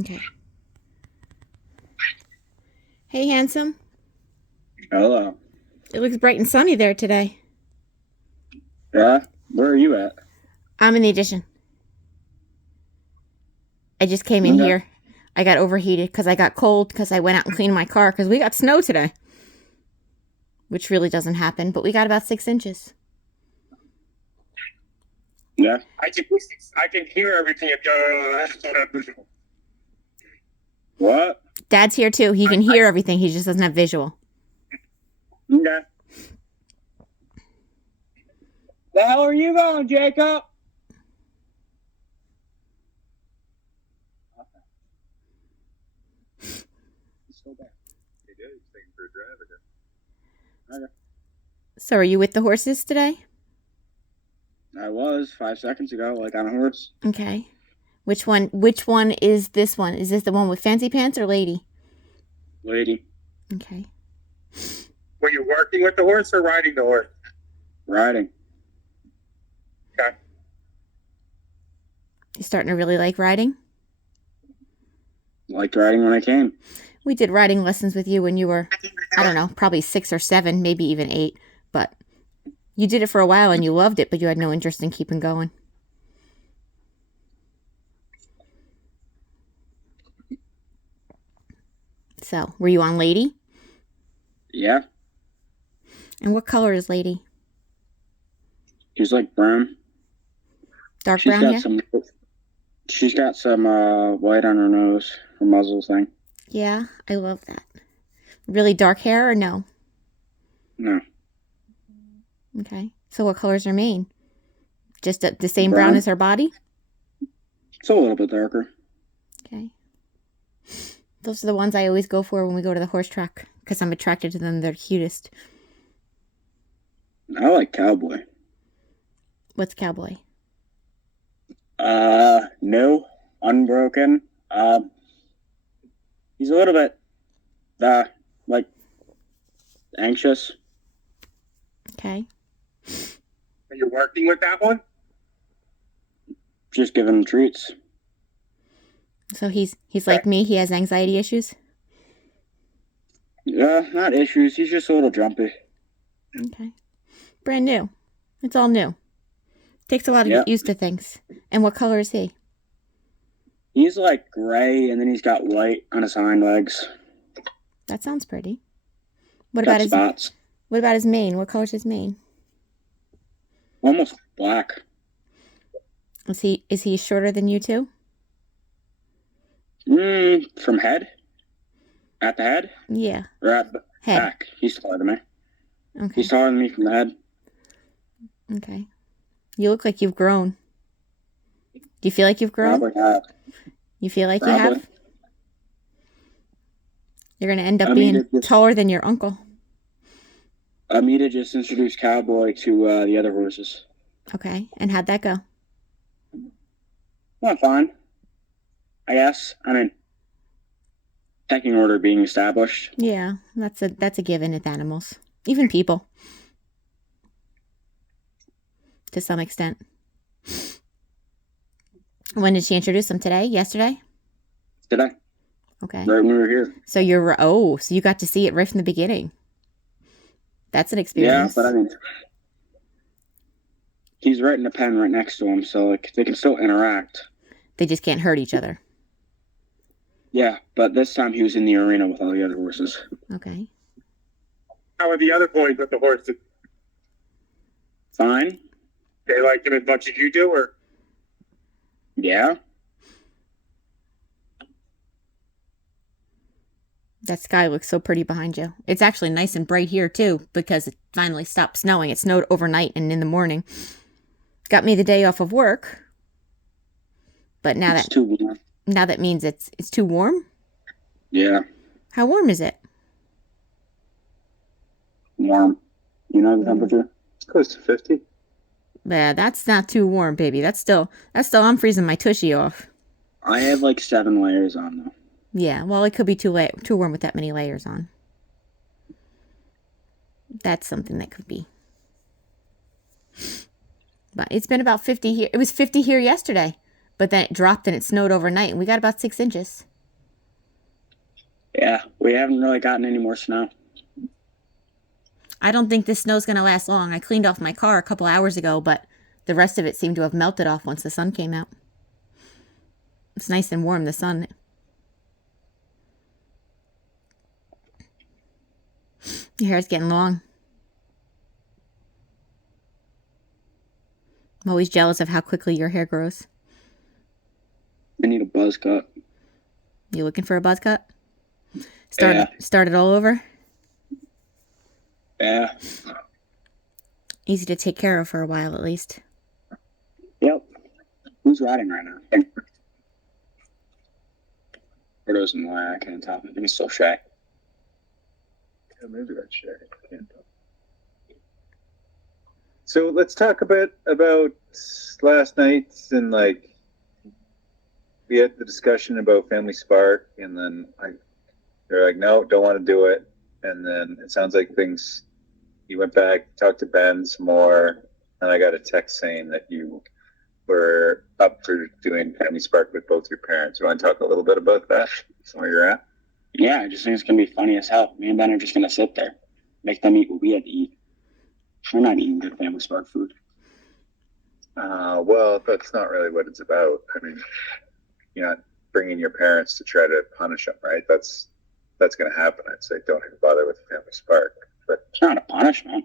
Okay. Hey, handsome. Hello. It looks bright and sunny there today. Yeah? Where are you at? I'm in the addition. I just came in Okay. here. I got overheated because I got cold because I went out and cleaned my car because we got snow today. Which really doesn't happen, but we got about 6 inches. Yeah. I can hear everything if you're What? Dad's here too. He can hear everything. He just doesn't have visual. Okay. The hell are you going, Jacob? Okay. So are you with the horses today? I was 5 seconds ago, like on a horse. Okay. Which one is this one? Is this the one with fancy pants or lady? Lady. Okay. Were you working with the horse or riding the horse? Riding. Okay. You starting to really like riding? Liked riding when I came. We did riding lessons with you when you were, I don't know, probably 6 or 7, maybe even 8. But you did it for a while and you loved it, but you had no interest in keeping going. So, were you on Lady? Yeah. And what color is Lady? She's like brown. Dark She's brown got hair? she's got some white on her nose, her muzzle thing. Yeah, I love that. Really dark hair or no? No. Okay. So what color is her mane? Just the same brown as her body? It's a little bit darker. Okay. Those are the ones I always go for when we go to the horse track because I'm attracted to them. They're cutest. I like cowboy. What's cowboy? No. Unbroken. He's a little bit, like, anxious. Okay. Are you working with that one? Just giving him treats. So he's like me. He has anxiety issues. Yeah, not issues. He's just a little jumpy. Okay. Brand new. It's all new. Takes a while to get used to things. And what color is he? He's like gray, and then he's got white on his hind legs. That sounds pretty. What Got about his spots? What about his mane? What color's his mane? Almost black. Is he shorter than you too? From head? At the head? Yeah. Or at the Head. back? He's taller than me. Okay. He's taller than me from the head. Okay. You look like you've grown. Do you feel like you've grown? Probably have. You feel like you Probably. have? You're going to end up Amita being taller than your uncle. Amita just introduced Cowboy to the other horses. Okay. And how'd that go? Well, fine. I guess. I mean, pecking order being established. Yeah, that's a given with animals. Even people. To some extent. When did she introduce them? Today? Yesterday? Today. Okay. Right when we were here. So so you got to see it right from the beginning. That's an experience. Yeah, but I mean, he's right in the pen right next to him, so like they can still interact. They just can't hurt each other. Yeah, but this time he was in the arena with all the other horses. Okay. How are the other boys with the horses? Fine. They like him as much as you do, or? Yeah. That sky looks so pretty behind you. It's actually nice and bright here too because it finally stopped snowing. It snowed overnight and in the morning. Got me the day off of work. But It's too warm. now that means it's too warm? Yeah, How warm is it? warm. You know the temperature? It's close to 50. Yeah, that's not too warm, baby. That's still I'm freezing my tushy off. I have like 7 layers on though. Yeah, well, it could be too warm with that many layers on. That's something that could be. But it's been about 50 here. It was 50 here yesterday, but then it dropped and it snowed overnight, and we got about 6 inches. Yeah, we haven't really gotten any more snow. I don't think this snow's going to last long. I cleaned off my car a couple hours ago, but the rest of it seemed to have melted off once the sun came out. It's nice and warm, the sun. Your hair's getting long. I'm always jealous of how quickly your hair grows. I need a buzz cut. You looking for a buzz cut? Yeah. Start it all over? Yeah. Easy to take care of for a while, at least. Yep. Who's riding right now? Bordeaux's in the way. I can't tell. I think it's still Shay. Yeah, maybe that's Shay. I can't tell. So let's talk a bit about last night, and like we had the discussion about Family Spark, and then they're like, no, don't want to do it. And then it sounds like you went back, talked to Ben some more, and I got a text saying that you were up for doing Family Spark with both your parents. You want to talk a little bit about that? So where you're at? Yeah, I just think it's going to be funny as hell. Me and Ben are just going to sit there, make them eat what we had to eat. We're not eating good Family Spark food. Well, that's not really what it's about. I mean, you're not bringing your parents to try to punish them, right? That's going to happen. I'd say don't even bother with Family Spark. But it's not a punishment.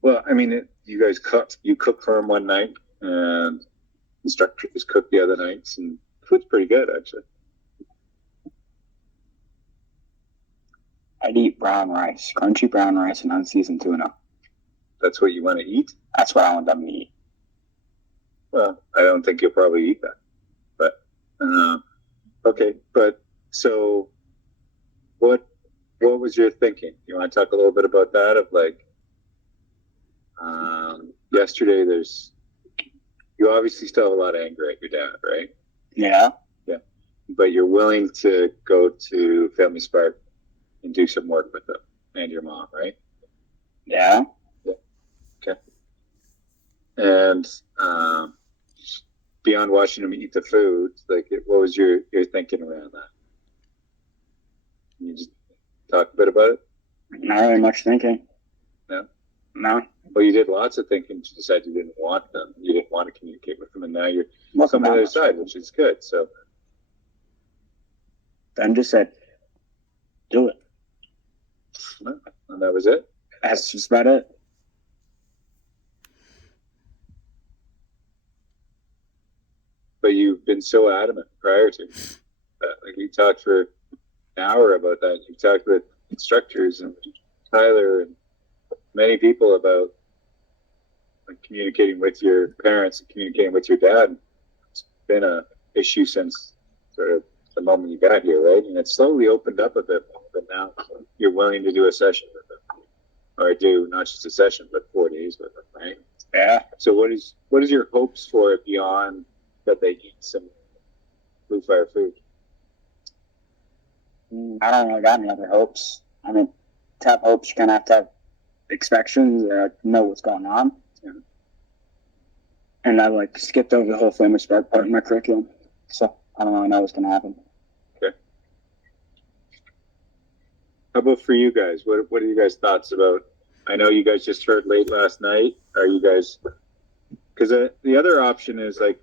Well, I mean, you guys cook. You cook for them one night, and instructors cook the other nights, and food's pretty good, actually. I'd eat brown rice, crunchy brown rice, and unseasoned tuna. That's what you want to eat? That's what I want them to eat. Well, I don't think you'll probably eat that. But, okay. But, so, what was your thinking? You want to talk a little bit about that? Of like, yesterday you obviously still have a lot of anger at your dad, right? Yeah. Yeah. But you're willing to go to Family Spark and do some work with them and your mom, right? Yeah. Yeah. Okay. And beyond watching them eat the food, like, what was your thinking around that? Can you just talk a bit about it? Not really much thinking. No? No. Well, you did lots of thinking to decide you didn't want them. You didn't want to communicate with them, and now you're Wasn't on the that other much. side, which is good. So, Ben just said, do it. and that was it. That's just about it. But you've been so adamant prior to that. Like, we talked for an hour about that. You talked with instructors and Tyler and many people about like, communicating with your parents and communicating with your dad. It's been a issue since sort of the moment you got here, right? And it slowly opened up a bit, but now you're willing to do a session with them, or do not just a session, but 4 days with them, right? Yeah. So what is your hopes for it beyond that they eat some Blue Fire food? I don't really got any other hopes. I mean, to have hopes, you're going to have expectations or know what's going on. Yeah. And I skipped over the whole Family Spark part in my curriculum. So I don't really know what's going to happen. Okay. How about for you guys? What are you guys' thoughts about? I know you guys just heard late last night. Are you guys? Because the other option is like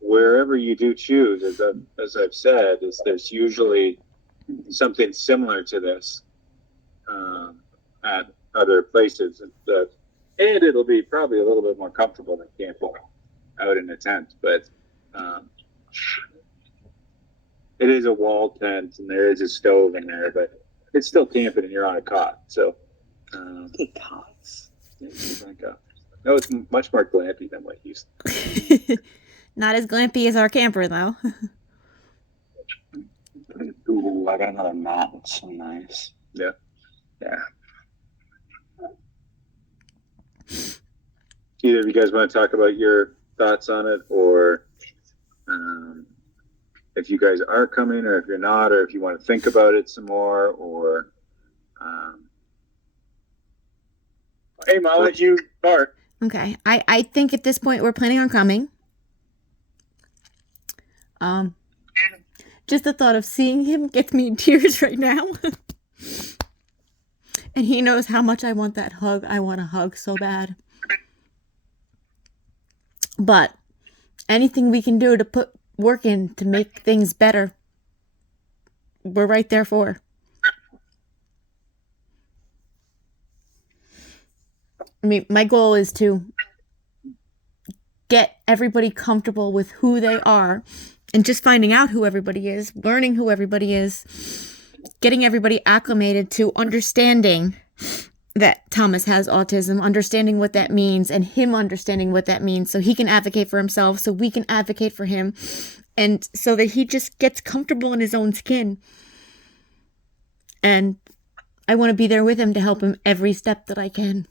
wherever you do choose, as I've said, is there's usually something similar to this at other places, and it'll be probably a little bit more comfortable than camping out in a tent, but it is a wall tent and there is a stove in there, but it's still camping and you're on a cot. So, Cots. no, it's much more glampy than what you used to. Not as glampy as our camper, though. Ooh, I got another mat. It's so nice. Yeah. Yeah. Either of you guys want to talk about your thoughts on it, or if you guys are coming, or if you're not, or if you want to think about it some more, or Hey, I'll let you start. Okay. I think at this point we're planning on coming. Just the thought of seeing him gets me in tears right now. And he knows how much I want that hug. I want a hug so bad. But anything we can do to put work in to make things better, we're right there for. I mean, my goal is to get everybody comfortable with who they are and just finding out who everybody is, learning who everybody is, getting everybody acclimated to understanding that Thomas has autism, understanding what that means, and him understanding what that means so he can advocate for himself, so we can advocate for him, and so that he just gets comfortable in his own skin. And I want to be there with him to help him every step that I can.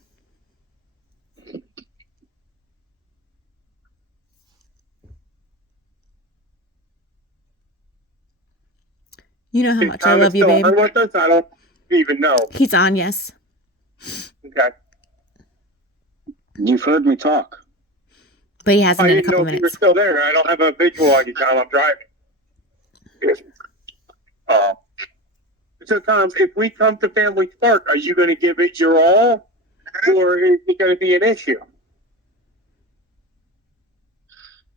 You know how much I love you, babe. With us? I don't even know. He's on, yes. Okay. You've heard me talk. But he hasn't in a didn't couple know if you were minutes. still there. I don't have a visual on you, Tom. I'm driving. So, Tom, if we come to Family Spark, are you going to give it your all, or is it going to be an issue?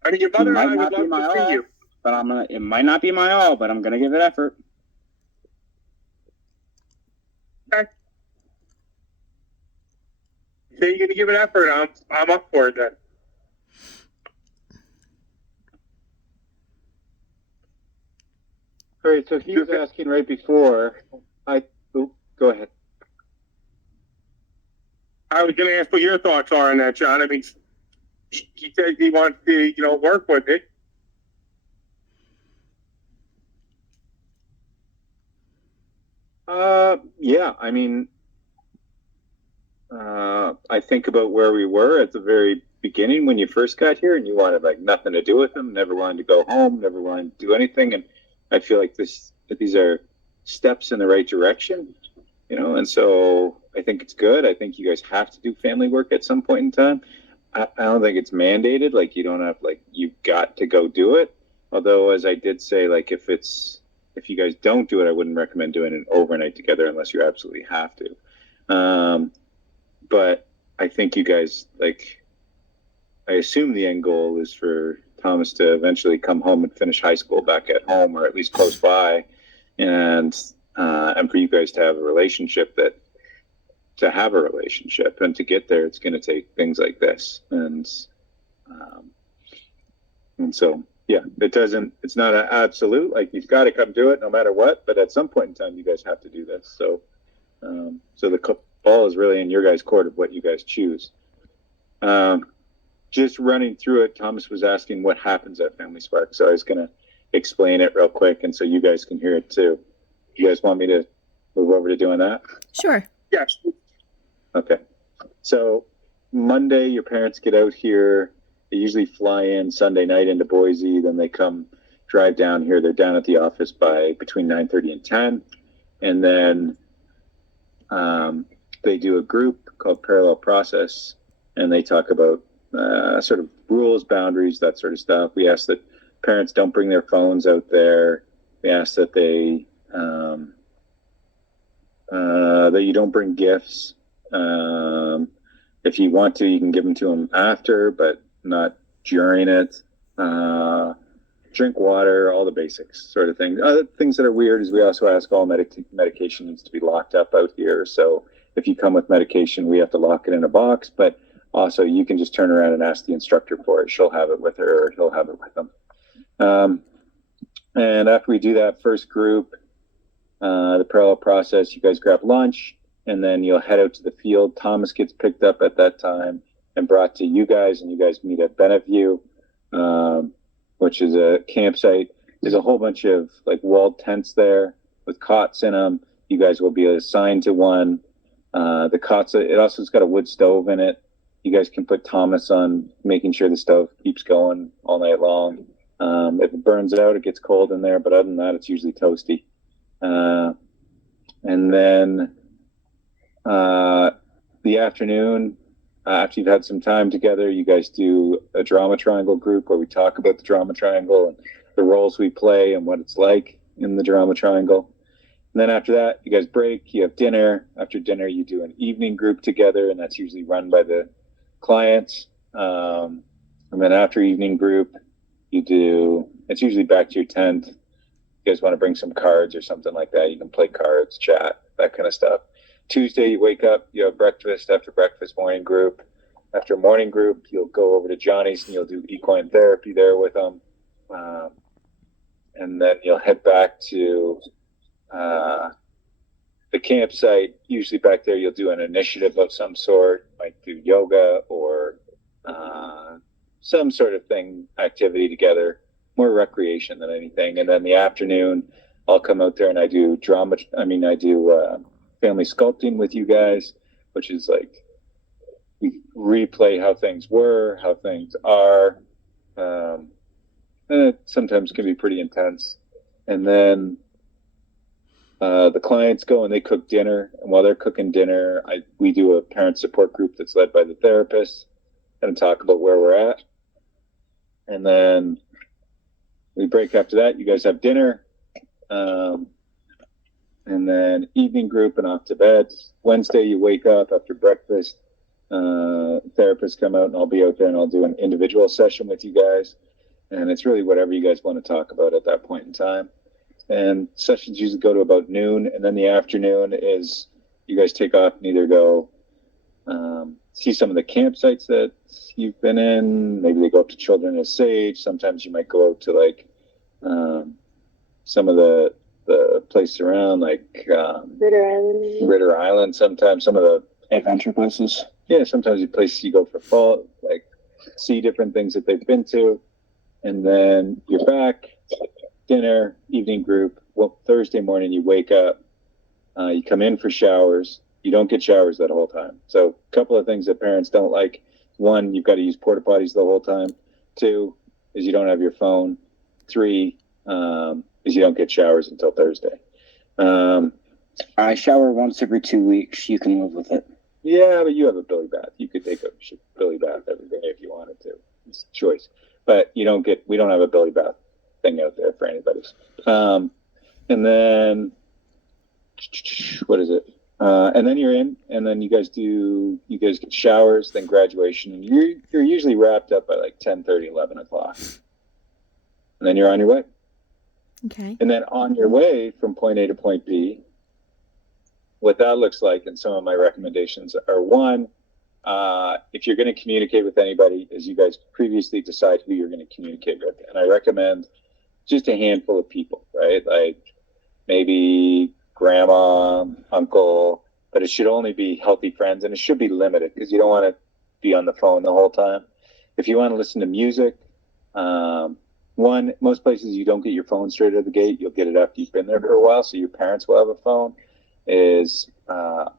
I mean, your mother and I would love to see you. But it might not be my all, but I'm gonna give it effort. Okay. So you're going to give it effort. I'm up for it then. All right, so he was asking right before. Go ahead. I was going to ask what your thoughts are on that, John. I mean, he said he wants to, work with it. Yeah, I mean, I think about where we were at the very beginning when you first got here, and you wanted like nothing to do with them, never wanted to go home, never wanted to do anything, and I feel like these are steps in the right direction, and so I think it's good. I think you guys have to do family work at some point in time. I don't think it's mandated, like you don't have, like, you've got to go do it. Although, as I did say, like if you guys don't do it, I wouldn't recommend doing it overnight together unless you absolutely have to. But I think you guys, like, I assume the end goal is for Thomas to eventually come home and finish high school back at home, or at least close by, and for you guys to have a relationship and to get there, it's going to take things like this. And so, yeah, it's not an absolute, like you've got to come do it no matter what, but at some point in time, you guys have to do this. So the ball is really in your guys' court of what you guys choose. Just running through it, Thomas was asking what happens at Family Spark. So I was going to explain it real quick, and so you guys can hear it too. You guys want me to move over to doing that? Sure. Yes. Okay. So Monday, your parents get out here. They usually fly in Sunday night into Boise. Then they drive down here. They're down at the office by between 9:30 and 10. And then they do a group called Parallel Process, and they talk about sort of rules, boundaries, that sort of stuff. We ask that parents don't bring their phones out there. We ask that that you don't bring gifts. If you want to, you can give them to them after, but not during it. Drink water, all the basics sort of things. Other things that are weird is we also ask all medication needs to be locked up out here. So if you come with medication, we have to lock it in a box, but also you can just turn around and ask the instructor for it. She'll have it with her, or he'll have it with them. And after we do that first group, the Parallel Process, you guys grab lunch, and then you'll head out to the field. Thomas gets picked up at that time and brought to you guys, and you guys meet at Bennetview, which is a campsite. There's a whole bunch of like walled tents there with cots in them. You guys will be assigned to one. The cots, it also has got a wood stove in it. You guys can put Thomas on making sure the stove keeps going all night long. If it burns out, it gets cold in there, but other than that, it's usually toasty. And then the afternoon, after you've had some time together, you guys do a drama triangle group where we talk about the drama triangle and the roles we play and what it's like in the drama triangle. And then after that, you guys break, you have dinner. After dinner, you do an evening group together, and that's usually run by the clients. And then after evening group, it's usually back to your tent. You guys want to bring some cards or something like that. You can play cards, chat, that kind of stuff. Tuesday, you wake up, you have breakfast. After breakfast, morning group. After morning group, you'll go over to Johnny's and you'll do equine therapy there with them. And then you'll head back to the campsite. Usually back there, you'll do an initiative of some sort, like do yoga or some sort of activity together, more recreation than anything. And then the afternoon, I'll come out there and I do family sculpting with you guys, which is like we replay how things were, how things are. And it sometimes can be pretty intense. And then the clients go and they cook dinner. And while they're cooking dinner, we do a parent support group that's led by the therapist and talk about where we're at. And then we break after that. You guys have dinner. And then evening group and off to bed. Wednesday, you wake up after breakfast. Therapists come out and I'll be out there and I'll do an individual session with you guys. And it's really whatever you guys want to talk about at that point in time. And sessions usually go to about noon. And then the afternoon is you guys take off and either go see some of the campsites that you've been in. Maybe they go up to Children of Sage. Sometimes you might go out to like some of the places around, like Ritter Island. Sometimes some of the Adventure places. Yeah, sometimes you go for fall, like see different things that they've been to. And then you're back, dinner, evening group. Well, Thursday morning you wake up, you come in for showers. You don't get showers that whole time. So a couple of things that parents don't like. One, you've got to use porta potties the whole time. Two, is you don't have your phone. Three, is you don't get showers until Thursday. I shower once every 2 weeks. You can live with it. Yeah, but you have a Billy bath. You could take a Billy bath every day if you wanted to. It's a choice. But we don't have a Billy bath thing out there for anybody. And then, what is it? And then you're in, and then you guys get showers, then graduation, and you're usually wrapped up by like 10:30, 11 o'clock. And then you're on your way. Okay. And then on your way from point A to point B, what that looks like, and some of my recommendations are, one, if you're going to communicate with anybody, is you guys previously decide who you're going to communicate with. And I recommend just a handful of people, right? Like maybe grandma, uncle, but it should only be healthy friends, and it should be limited because you don't want to be on the phone the whole time. If you want to listen to music, most places you don't get your phone straight out of the gate. You'll get it after you've been there for a while, so your parents will have a phone.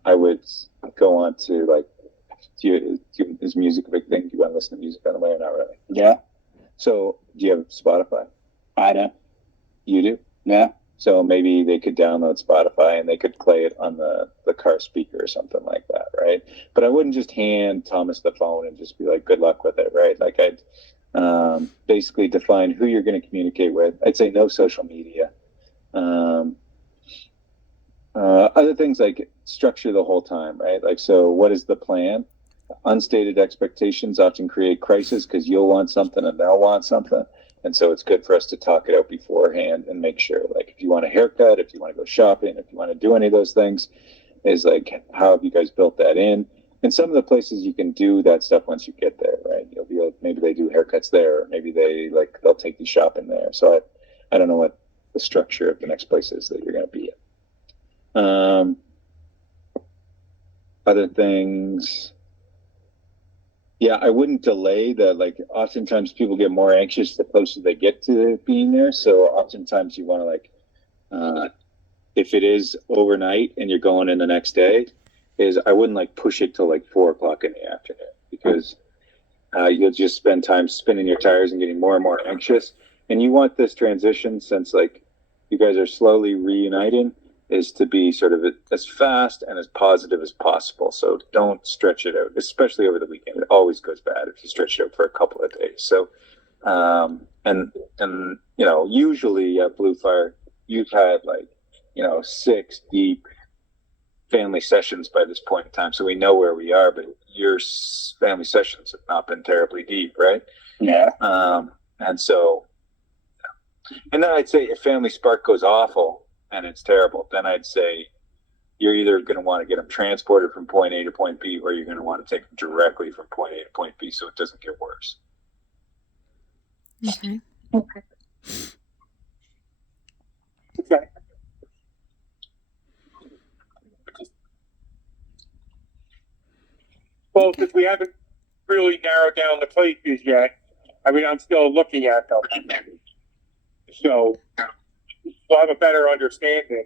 I would go on to like, is music a big thing? Do you want to listen to music on the way or not really? Yeah. So do you have Spotify? I do. You do? Yeah. So maybe they could download Spotify and they could play it on the car speaker or something like that, right? But I wouldn't just hand Thomas the phone and just be like, good luck with it, right? Like I'd basically define who you're going to communicate with. I'd say no social media. Other things like structure the whole time, right? Like, so what is the plan? Unstated expectations often create crisis because you'll want something and they'll want something. And so it's good for us to talk it out beforehand and make sure, like, if you want a haircut, if you want to go shopping, if you want to do any of those things, is like, how have you guys built that in? And some of the places you can do that stuff once you get there, right? You'll be able, maybe they do haircuts there, or maybe they'll take you shopping there. So I don't know what the structure of the next place is that you're going to be at. Other things, yeah, I wouldn't delay like, oftentimes people get more anxious the closer they get to being there. So oftentimes you want to if it is overnight and you're going in the next day, I wouldn't like push it till like 4 o'clock in the afternoon, because you'll just spend time spinning your tires and getting more and more anxious. And you want this transition, since like you guys are slowly reuniting, is to be sort of as fast and as positive as possible. So don't stretch it out, especially over the weekend. It always goes bad if you stretch it out for a couple of days. So And usually at Blue Fire, you've had 6 deep family sessions by this point in time, so we know where we are. But your family sessions have not been terribly deep, right? Yeah. And so, and then I'd say if Family Spark goes awful and it's terrible, then I'd say you're either going to want to get them transported from point A to point B, or you're going to want to take them directly from point A to point B so it doesn't get worse. Okay. Okay. Well, since we haven't really narrowed down the places yet, I mean, I'm still looking at them. So we'll have a better understanding.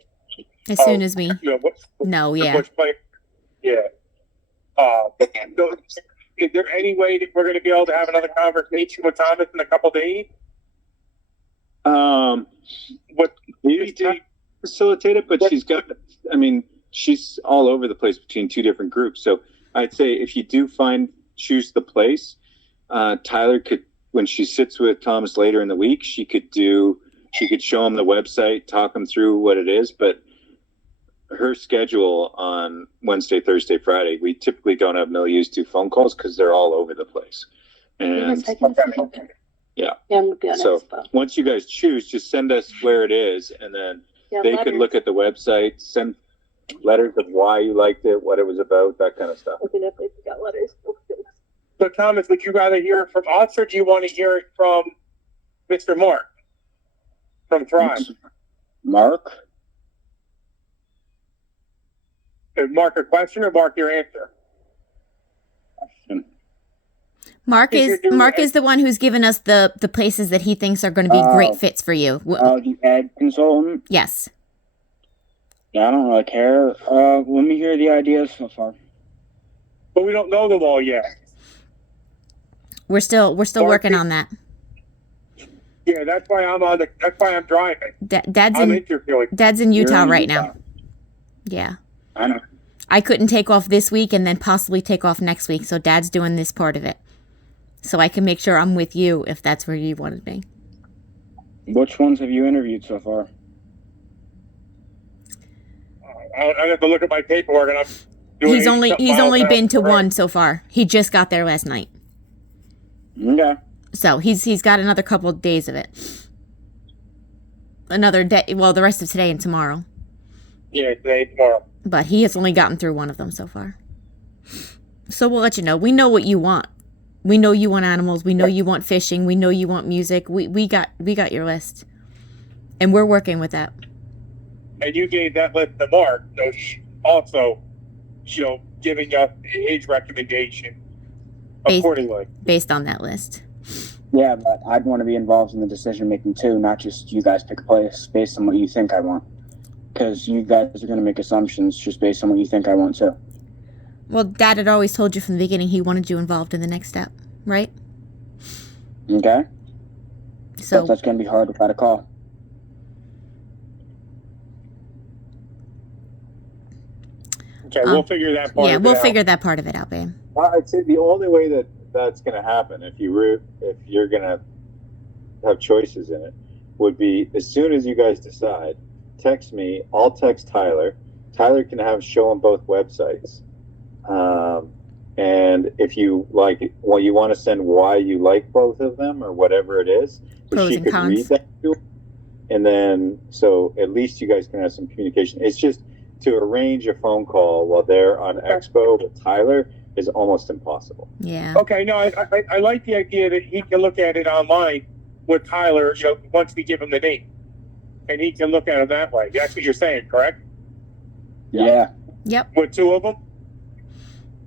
As soon as we No, yeah. Which place? Yeah. So is there any way that we're going to be able to have another conversation with Thomas in a couple days? What maybe to facilitate it, but she's all over the place between 2 different groups. So I'd say if you do choose the place, Tyler could, when she sits with Thomas later in the week, she could show him the website, talk him through what it is. But her schedule on Wednesday, Thursday, Friday, we typically don't have milieus do phone calls because they're all over the place. And yeah. So once you guys choose, just send us where it is, and then they could look at the website, send letters of why you liked it, what it was about, that kind of stuff. So Thomas, would you rather hear it from us, or do you want to hear it from Mr. Mark from Thrive? Mark? Mark a question or Mark your answer? Mark is the one who's given us the places that he thinks are going to be great fits for you. The ed consultant? Yes. Yeah, I don't really care. Let me hear the ideas so far. But we don't know them all yet. We're still working on that. Yeah, that's why I'm driving. Dad's in Utah right now. Yeah. I know. I couldn't take off this week and then possibly take off next week, so Dad's doing this part of it. So I can make sure I'm with you if that's where you wanted me. Which ones have you interviewed so far? I have to look at my paperwork, and I'm doing. He's only been to one so far. He just got there last night. Okay. So he's got another couple of days of it. Another day, well, the rest of today and tomorrow. Yeah, today, tomorrow. But he has only gotten through one of them so far. So we'll let you know. We know what you want. We know you want animals. We know you want fishing. We know you want music. We got your list, and we're working with that. And you gave that list to Mark, so also, giving us his recommendation accordingly. Based on that list. Yeah, but I'd want to be involved in the decision making too, not just you guys pick a place based on what you think I want. Because you guys are going to make assumptions just based on what you think I want too. Well, Dad had always told you from the beginning he wanted you involved in the next step, right? Okay. So that's going to be hard without a call. Okay, we'll figure that part. Yeah, we'll figure that part of it out, babe. I'd say the only way that's going to happen if you're going to have choices in it would be as soon as you guys decide, text me. I'll text Tyler. Tyler can show them both websites. And if you like, you want to send why you like both of them or whatever it is, pros she and could cons. read that to her. And then, so at least you guys can have some communication. It's just to arrange a phone call while they're on Expo with Tyler is almost impossible. Yeah. Okay, no, I like the idea that he can look at it online with Tyler, once we give him the name. And he can look at it that way. That's what you're saying, correct? Yeah. Yep. With 2 of them?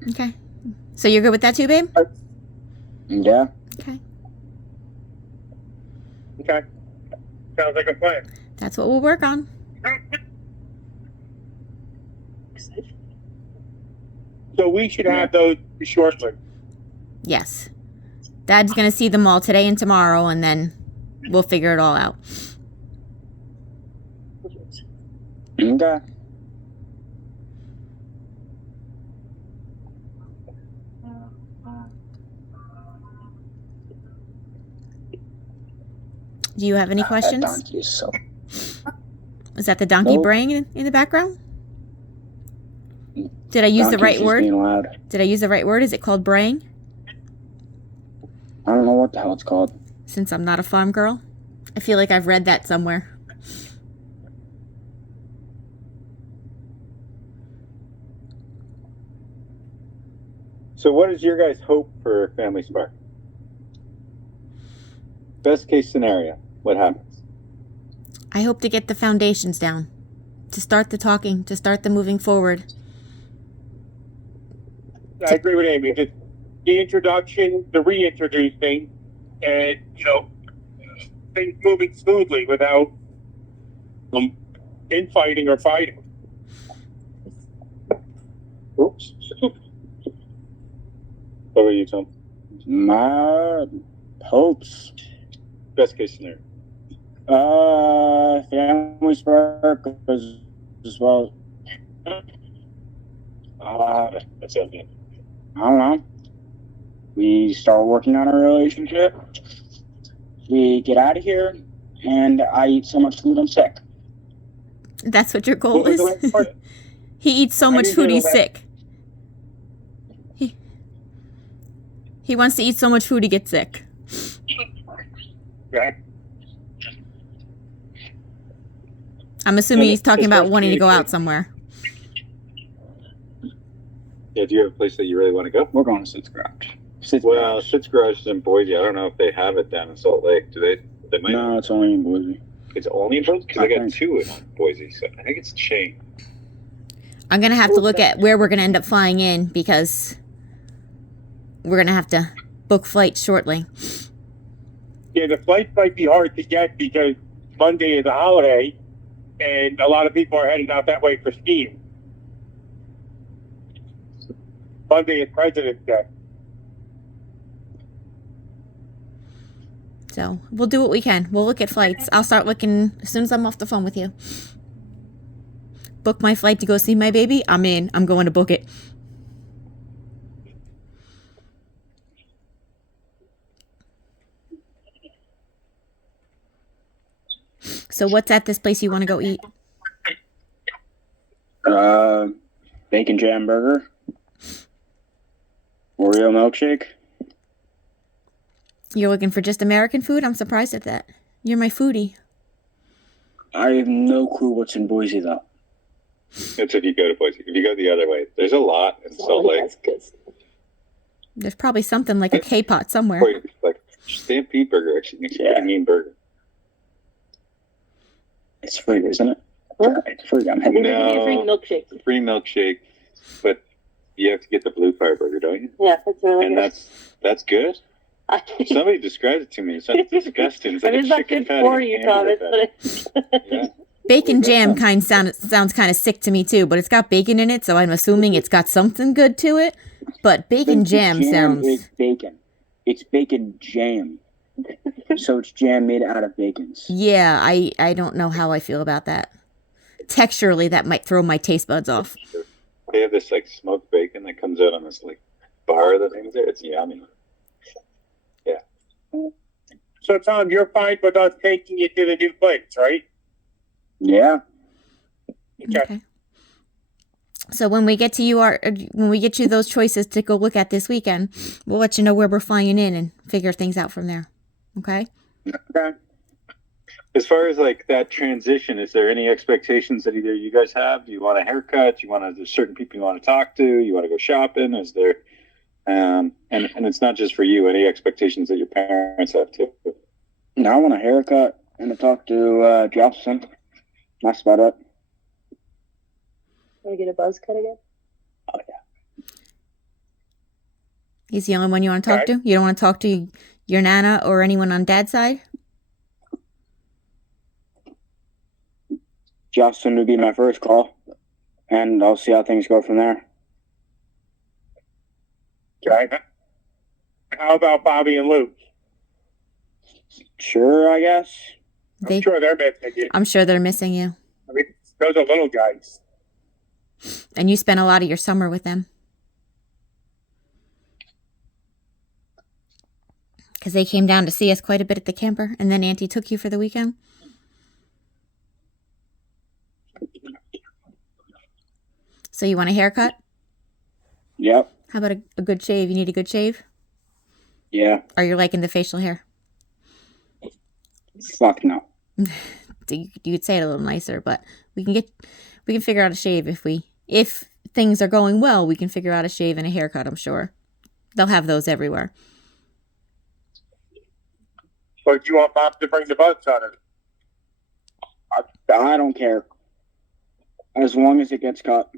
Okay. So you're good with that too, babe? Yeah. Okay. Okay. Sounds like a plan. That's what we'll work on. So we should have those shortly. Yes. Dad's going to see them all today and tomorrow, and then we'll figure it all out. Okay. Do you have any That questions? donkey is so. Is that the donkey Nope. braying in the background? Did I use the Donkey's right just word? being loud. Did I use the right word? Is it called braying? I don't know what the hell it's called. Since I'm not a farm girl? I feel like I've read that somewhere. So, what is your guys' hope for Family Spark? Best case scenario, what happens? I hope to get the foundations down. To start the talking, to start the moving forward. I agree with Amy. Just the introduction, the reintroducing, and things moving smoothly without infighting or fighting. Oops. What about you, Tom? My hopes. Best case scenario. Family Spark as well. That's it. I don't know. We start working on a relationship. We get out of here, and I eat so much food I'm sick. That's what your goal What was the is? last part? He eats so I much didn't food hear he's that. sick. He wants to eat so much food he gets sick. Yeah. I'm assuming And he's talking as far about as wanting to go out communication- somewhere. Yeah, do you have a place that you really want to go? We're going to Sid's Garage. Sid's Well, Garage. Shit's Garage is in Boise. I don't know if they have it down in Salt Lake. Do they? They might. No, it's only in Boise. It's only in Boise? Because I I got think. two in Boise, so I think it's a chain. I'm going to have to look at where we're going to end up flying in because we're going to have to book flights shortly. Yeah, the flights might be hard to get because Monday is a holiday, and a lot of people are heading out that way for skiing. Monday is President's Day. So we'll do what we can. We'll look at flights. I'll start looking as soon as I'm off the phone with you. Book my flight to go see my baby. I'm in. I'm going to book it. So what's at this place you want to go eat? Bacon jam burger. Oreo milkshake. You're looking for just American food? I'm surprised at that. You're my foodie. I have no clue what's in Boise though. It's if you go to Boise. If you go the other way, there's a lot in Salt Lake. There's probably something like a K-pot somewhere. Or like Stampede Burger actually makes a Yeah. pretty mean burger. It's free, isn't it? Yeah, it's free. I'm I think heading. they give you a free No. milkshake. Free milkshake, but you have to get the Blue Fire Burger, don't you? Yeah, that's really And good. that's good. Somebody described it to me. It sounds disgusting. It's like It's a not chicken good patty for and you, hamburger Thomas, but patty. it's... Yeah. Bacon That jam sounds- sounds kind of sick to me too, but it's got bacon in it, so I'm assuming it's got something good to it. But bacon jam is sounds... bacon. It's bacon jam. So it's jam made out of bacons. Yeah, I don't know how I feel about that. Texturally, that might throw my taste buds off. They have this like smoked bacon that comes out on this like bar that hangs there. It's yummy. So, Tom, you're fine with us taking you to the new place, right? Yeah. Okay. So when we get to when we get you those choices to go look at this weekend, we'll let you know where we're flying in and figure things out from there. Okay? Okay. As far as like that transition, is there any expectations that either you guys have? Do you want a haircut? Do you want to? There's certain people you want to talk to. You want to go shopping? Is there? And it's not just for you. Any expectations that your parents have too? Now I want a haircut and to talk to Jocelyn. That's about it. Want to get a buzz cut again? He's the only one you want to talk to? You don't want to talk to your Nana or anyone on Dad's side? Jocelyn would be my first call, and I'll see how things go from there. Okay. How about Bobby and Luke? Sure, I guess. They, I'm sure they're missing you. I'm sure they're missing you. I mean, those are little guys. And you spent a lot of your summer with them. Because they came down to see us quite a bit at the camper, and then Auntie took you for the weekend. So you want a haircut? Yep. How about a good shave? You need a good shave? Yeah. Or you're liking the facial hair? Fuck no. You could say it a little nicer, but we can figure out a shave if things are going well. We can figure out a shave and a haircut. I'm sure they'll have those everywhere. But you want Bob to bring the buzz cutter? I don't care. As long as it gets cut.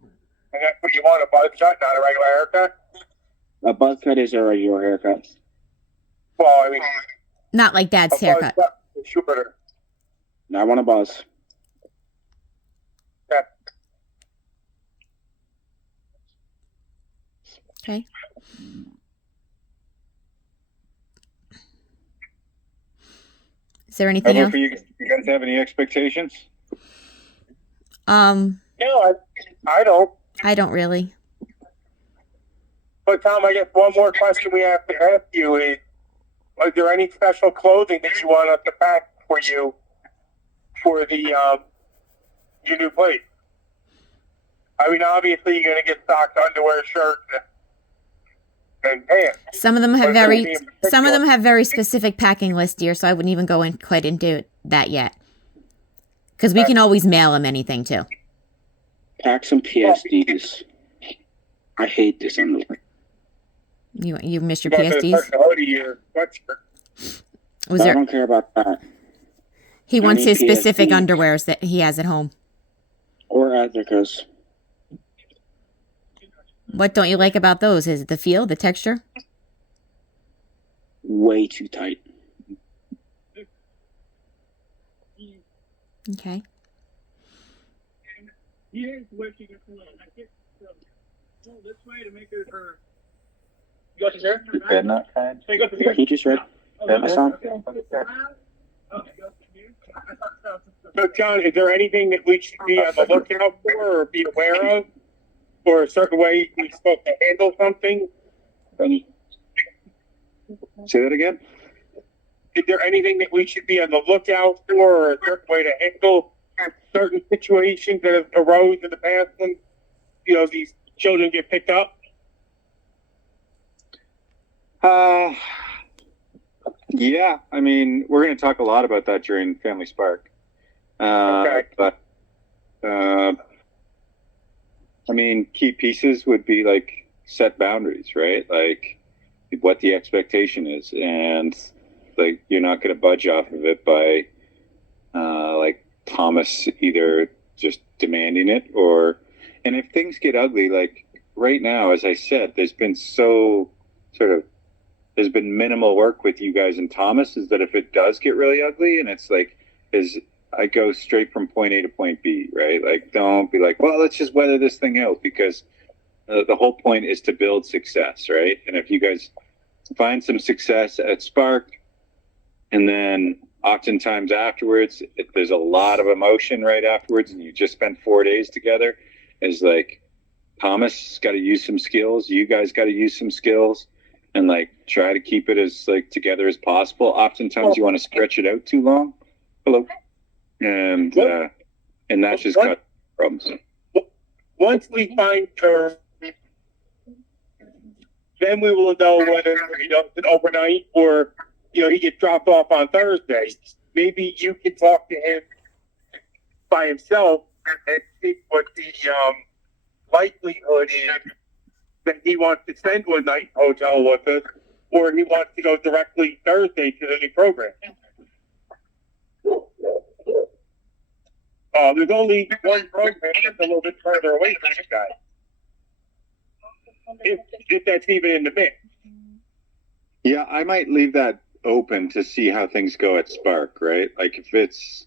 And that's what you want, a buzz cut, not a regular haircut? A buzz cut is a regular haircut. Well, I mean, Not like Dad's a haircut. buzz cut is shorter. I want a buzz. Yeah. Okay. Is there How anything about else? for you? You guys have any expectations? No, I don't. I don't really. But Tom, I guess one more question we have to ask you is there any special clothing that you want us to pack for you for the your new place? I mean, obviously you're gonna get socks, underwear, shirts, and pants. Some of them have But very maybe in some of particular- them have very specific packing lists, dear. So I wouldn't even go quite into that yet. Because we can always mail them anything too. Pack some PSDs. I hate this underwear. You missed your You want the PSDs. special hoodie or sweatshirt. Was I there? don't care about that. He wants any his specific PSD. underwears that he has at home. Or Ethicas. What don't you like about those? Is it the feel, the texture? Way too tight. Okay. Here's where she gets alone. I get go this way to make it her. You got this here? Yeah, not kind. So you got this here? He just read my song. Okay, go from here. I thought so. So, John, is there anything that we should be on the lookout for or be aware of? Or a certain way we're supposed to handle something? Say that again. Is there anything that we should be on the lookout for or a certain way to handle certain situations that have arose in the past when, these children get picked up? Yeah, I mean, we're going to talk a lot about that during Family Spark. Okay. But, I mean, key pieces would be like set boundaries, right? Like what the expectation is, and like you're not going to budge off of it by, like Thomas either just demanding it and if things get ugly, like right now, as I said, there's been there's been minimal work with you guys and Thomas, is that if it does get really ugly and it's like, I go straight from point A to point B, right? Like, don't be like, well, let's just weather this thing out, because the whole point is to build success, right? And if you guys find some success at Spark, and then oftentimes afterwards, there's a lot of emotion right afterwards, and you just spent 4 days together, is like, Thomas got to use some skills, you guys got to use some skills, and like try to keep it as like together as possible. Oftentimes you want to stretch it out too long. Hello. And that's just got problems. Once we find her, then we will know whether it's an overnight or he gets dropped off on Thursday. Maybe you can talk to him by himself and see what the likelihood is that he wants to spend one night hotel with us, or he wants to go directly Thursday to the new program. There's only one program that's a little bit further away from you guys. If that's even in the mix. Yeah, I might leave that open to see how things go at Spark, right? Like if it's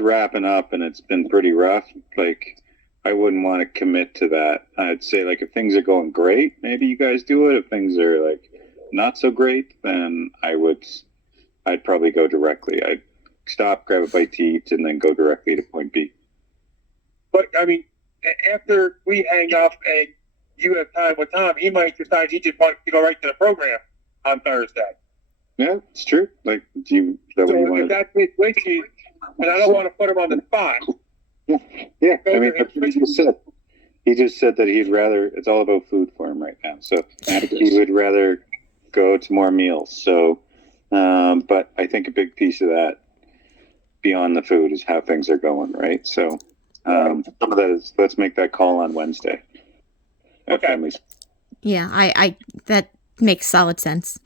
wrapping up and it's been pretty rough, like I wouldn't want to commit to that. I'd say like if things are going great, maybe you guys do it. If things are like not so great, then I'd probably go directly. I'd stop, grab a bite to eat, and then go directly to point B. But I mean, after we hang up and you have time with Tom, he might decide he just wants to go right to the program. on Thursday. Yeah, it's true. Like, do you, that what you So if wanted? that's his wishes, and I don't want to put him on the spot. Yeah, I mean, that's what he just said. He just said that he'd rather, it's all about food for him right now. So he would rather go to more meals. So, but I think a big piece of that beyond the food is how things are going, right? So, some of that is, let's make that call on Wednesday. At Okay. Families. Yeah, I that makes solid sense.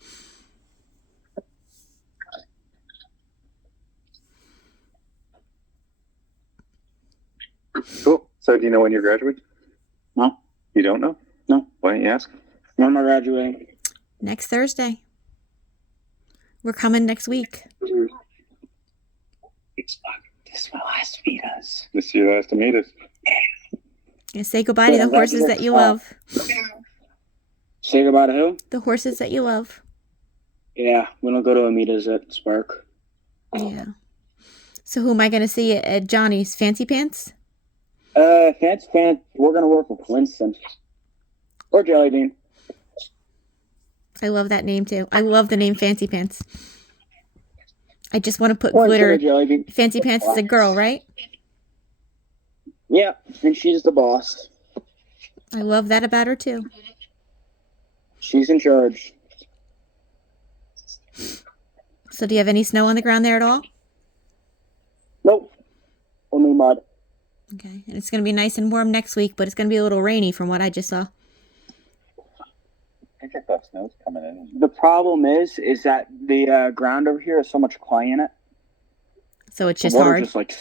Cool. So, do you know when you're graduating? No. You don't know? No. Why don't you ask? When am I graduating? Next Thursday. We're coming next week. This is my last meet us. This is your last to meet us. And say goodbye to the horses that you love. Say goodbye to who? The horses that you love. Yeah, we don't go to Amita's at Spark. Yeah. So who am I going to see at Johnny's? Fancy Pants? Fancy Pants, we're gonna work with Winston. Or Jellybean. I love that name too. I love the name Fancy Pants. I just want to put Or glitter. Jellybean. Fancy Pants is a girl, right? Yeah, and she's the boss. I love that about her too. She's in charge. So do you have any snow on the ground there at all? Nope. Only mud. Okay. And it's going to be nice and warm next week, but it's going to be a little rainy from what I just saw. I think that snow's coming in. The problem is that the ground over here has so much clay in it. So it's The just water hard. just like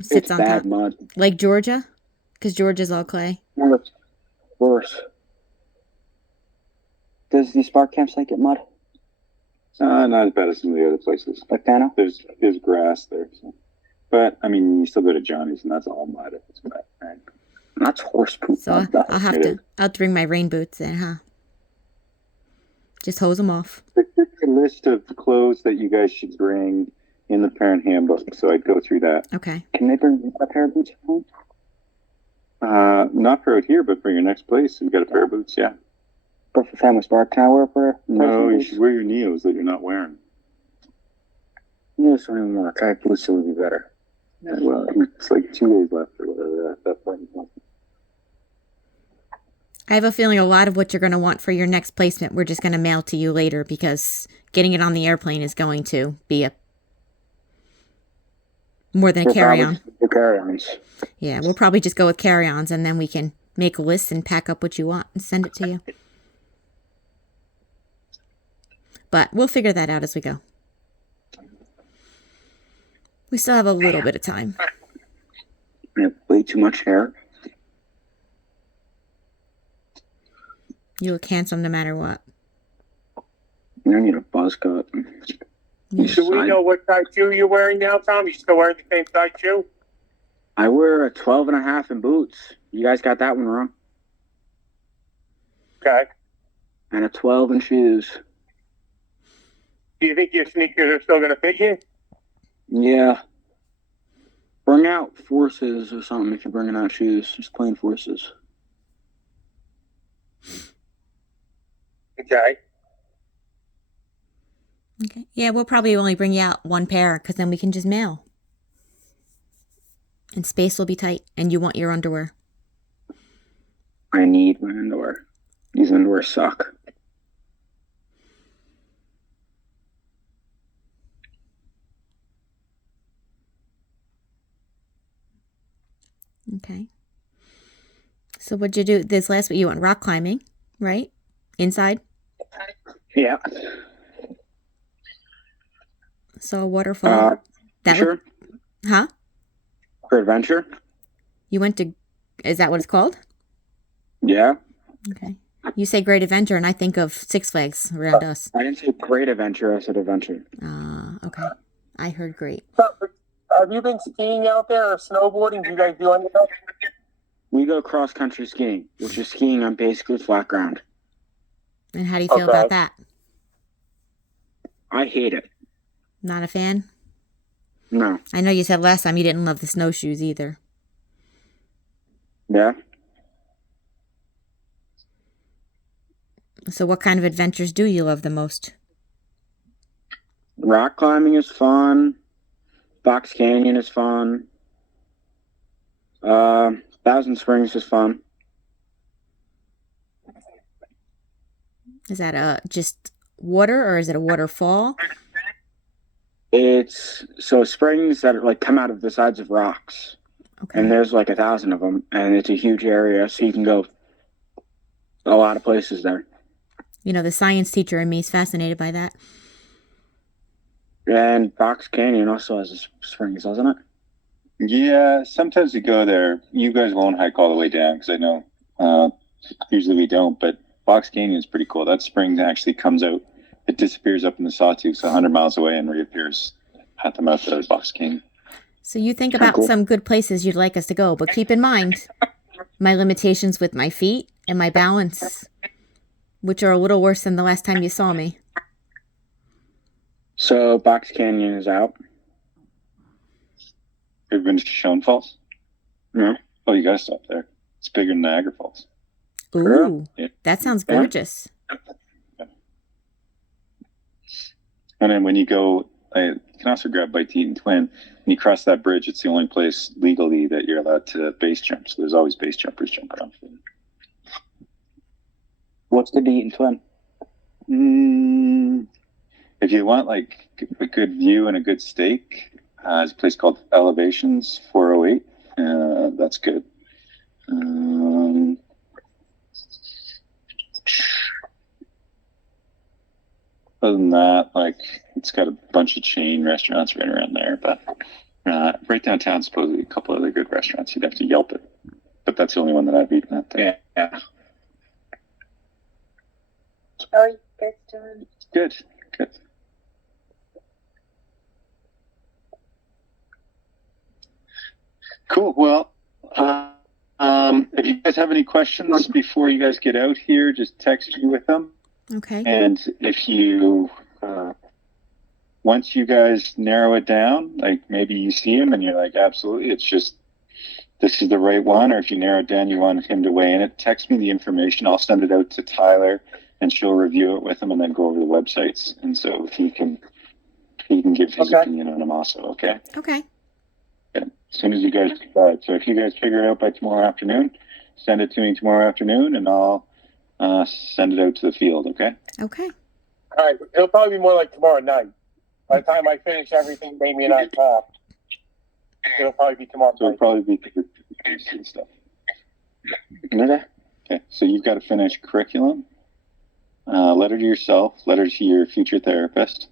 Sits it's on bad top. mud. Like Georgia? Because Georgia's all clay. Worse. Does the Spark campsite get mud? Not as bad as some of the other places. Like Pano? There's grass there. So. But, I mean, you still go to Johnny's, and that's all mud if it's wet, right? That's horse poop. So I'll have to bring my rain boots in, huh? Just hose them off. There's a list of clothes that you guys should bring in the parent handbook, so I'd go through that. Okay. Can they bring a pair of boots home? Not for out here, but for your next place. You've got a pair of boots, yeah. But for Family Spark, can I wear a pair? No, you should wear your Neos that you're not wearing. Yes, I don't even want kayak boots, so would be better. Yeah, well, it's like 2 days left or whatever at that point. I have a feeling a lot of what you're going to want for your next placement, we're just going to mail to you later because getting it on the airplane is going to be more than a carry-on. The carry-ons. Yeah, we'll probably just go with carry-ons and then we can make a list and pack up what you want and send it to you. But we'll figure that out as we go. We still have a little bit of time. I have way too much hair. You look handsome no matter what. I need a buzz cut. Do we know what size shoe you're wearing now, Tom? You still wearing the same size shoe? I wear a 12 and a half in boots. You guys got that one wrong. Okay. And a 12 in shoes. Do you think your sneakers are still going to fit you? Yeah. Bring out Forces or something if you're bringing out shoes. Just plain Forces. Okay. Okay. Yeah, we'll probably only bring you out one pair because then we can just mail. And space will be tight and you want your underwear. I need my underwear. These underwear suck. Okay. So what'd you do this last week? You went rock climbing, right? Inside? Yeah. Saw a waterfall. That sure? Huh? For adventure? You went to, is that what it's called? Yeah. Okay. You say Great Adventure and I think of Six Flags around us. I didn't say great adventure, I said adventure. Okay. I heard great. Have you been skiing out there or snowboarding? Do you guys do anything? We go cross country skiing, which is skiing on basically flat ground. And how do you feel about that? I hate it. Not a fan? No. I know you said last time you didn't love the snowshoes either. Yeah? So what kind of adventures do you love the most? Rock climbing is fun. Box Canyon is fun. Thousand Springs is fun. Is that just water or is it a waterfall? It's so springs that like come out of the sides of rocks, Okay. and there's like 1,000 of them, and it's a huge area, so you can go a lot of places there. You know, the science teacher in me is fascinated by that. And Box Canyon also has a springs, doesn't it? Yeah, sometimes we go there. You guys won't hike all the way down because I know usually we don't. But Box Canyon is pretty cool. That spring actually comes out. It disappears up in the Sawtooth, 100 miles away, and reappears at the mouth of Box Canyon. So you think about cool. some good places you'd like us to go, but keep in mind my limitations with my feet and my balance, which are a little worse than the last time you saw me. So Box Canyon is out. Have you been to Shoshone Falls? No. Oh, you gotta stop there. It's bigger than Niagara Falls. Ooh, Yeah. that sounds Yeah. gorgeous. And then when you go, you can also grab Bite to Eat and Twin. When you cross that bridge, it's the only place legally that you're allowed to base jump. So there's always base jumpers jumping off. What's the Deaton Twin? If you want like a good view and a good steak, there's a place called Elevations 408. That's good. Other than that, like it's got a bunch of chain restaurants right around there, but right downtown, supposedly a couple other good restaurants. You'd have to Yelp it, but that's the only one that I've eaten at there. Yeah. How are you guys doing? Good. Cool. Well, if you guys have any questions before you guys get out here, just text me with them. Okay. And if you, once you guys narrow it down, like maybe you see him and you're like, absolutely, it's just, this is the right one. Or if you narrow it down, you want him to weigh in it, text me the information. I'll send it out to Tyler and she'll review it with him and then go over the websites. And so he can give his opinion on them also. Okay. Okay. Yeah. As soon as you guys decide. So if you guys figure it out by tomorrow afternoon, send it to me tomorrow afternoon and I'll send it out to the field. Okay. Okay. All right, it'll probably be more like tomorrow night. By the time I finish everything, Amy and I talk, it'll probably be tomorrow So it'll night. probably be the stuff. Okay. Okay. So you've got to finish curriculum, letter to yourself, letter to your future therapist.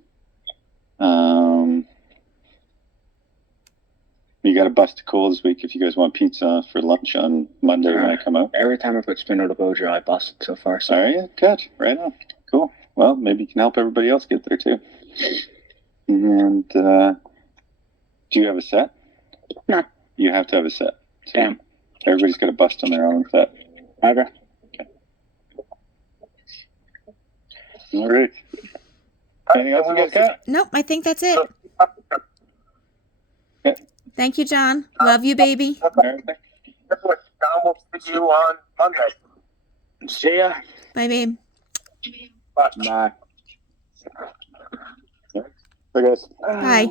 You got to bust a cool this week if you guys want pizza for lunch on Monday when I come out. Every time I put Spindle to Bojo, I busted so far. So. All right, good, right on, cool. Well, maybe you can help everybody else get there too. And do you have a set? No. You have to have a set. So Damn. everybody's got to bust on their own set. Okay. All right. Anything else you guys got? Nope, I think that's it. Okay. Thank you, John. Love you, baby. All right. I'll see you on Monday. See ya. Bye, babe. Bye. Bye, guys. Bye.